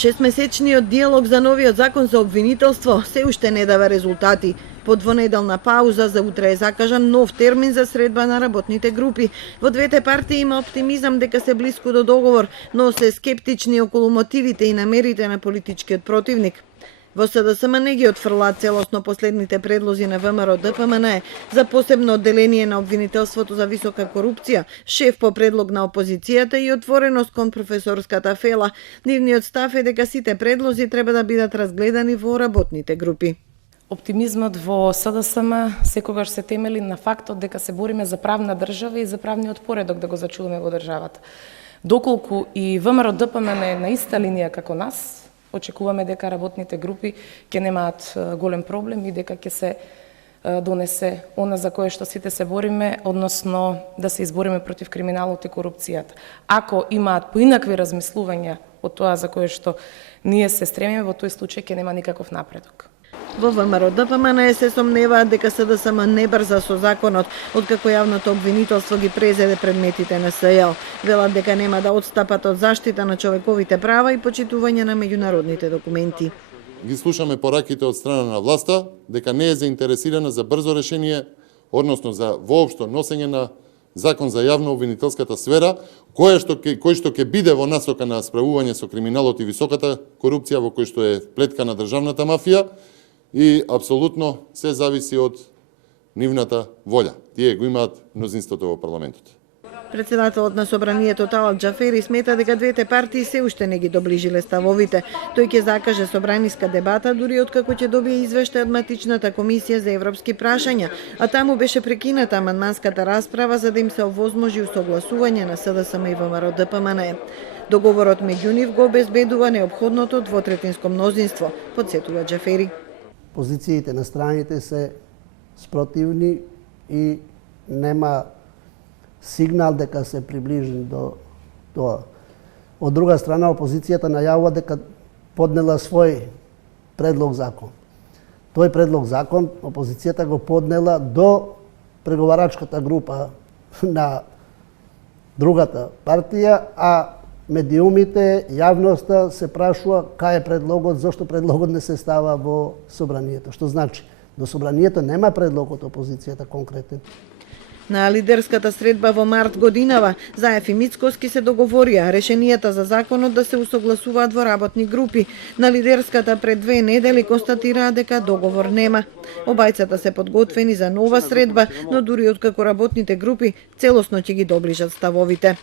Шестмесечниот диалог за новиот закон за обвинителство се уште не дава резултати. По двонеделна пауза за утре е закажан нов термин за средба на работните групи. Во двете партии има оптимизам дека се блиску до договор, но се скептични околу мотивите и намерите на политичкиот противник. Во СДСМ не ги отфрлаат целосно последните предлози на ВМРО ДПМН за посебно одделение на обвинителството за висока корупција, шеф по предлог на опозицијата и отвореност кон професорската фела. Нивниот став е дека сите предлози треба да бидат разгледани во работните групи. Оптимизмот во СДСМ секогаш се темели на фактот дека се бориме за правна држава и за правниот поредок да го зачуваме во државата. Доколку и ВМРО ДПМН е на иста линија како нас, очекуваме дека работните групи ќе немаат голем проблем и дека ќе се донесе она за кое што сите се бориме, односно да се избориме против криминалот и корупцијата. Ако имаат поинакви размислувања од тоа за кое што ние се стремиме, во тој случај ќе нема никаков напредок. Во ВМРО ДПМН се сомневаат дека СДСМ не брза со законот, откако јавното обвинителство ги презеде предметите на СЈ. Велат дека нема да отстапат од заштита на човековите права и почитување на меѓународните документи. Ги слушаме пораките од страна на власта дека не е заинтересирана за брзо решение, односно за воопшто носење на закон за јавно обвинителската сфера, кој што ќе биде во насока на справување со криминалот и високата корупција во кој што е вплеткана државната мафија, и апсолутно се зависи од нивната волја. Тие го имаат мнозинството во парламентот. Председателот на собранието Талат Џафери смета дека двете партии се уште не ги доближиле ставовите. Тој ќе закаже собраниска дебата дури откако ќе добие извештај од матичната комисија за европски прашања, а таму беше прекината амандманската расправа за да им се овозможи усогласување на СДСМ и ВМРО ДПМН. Договорот меѓу нив го обезбедува неопходното двотретинско мнозинство, потсетува Џафери. Позициите на страните се спротивни и нема сигнал дека се приближени до тоа. Од друга страна, опозицијата најавува дека поднела свој предлог закон. Тој предлог закон опозицијата го поднела до преговарачката група на другата партија, а медиумите, јавноста се прашува кај е предлогот, зошто предлогот не се става во собранието. Што значи, до собранието нема предлог од опозицијата конкретен. На лидерската средба во март годинава, Заев и Мицкоски се договорија решенијата за законот да се усогласуваат во работни групи. На лидерската пред 2 недели констатираа дека договор нема. Обајцата се подготвени за нова средба, но дури откако работните групи целосно ќе ги доближат ставовите.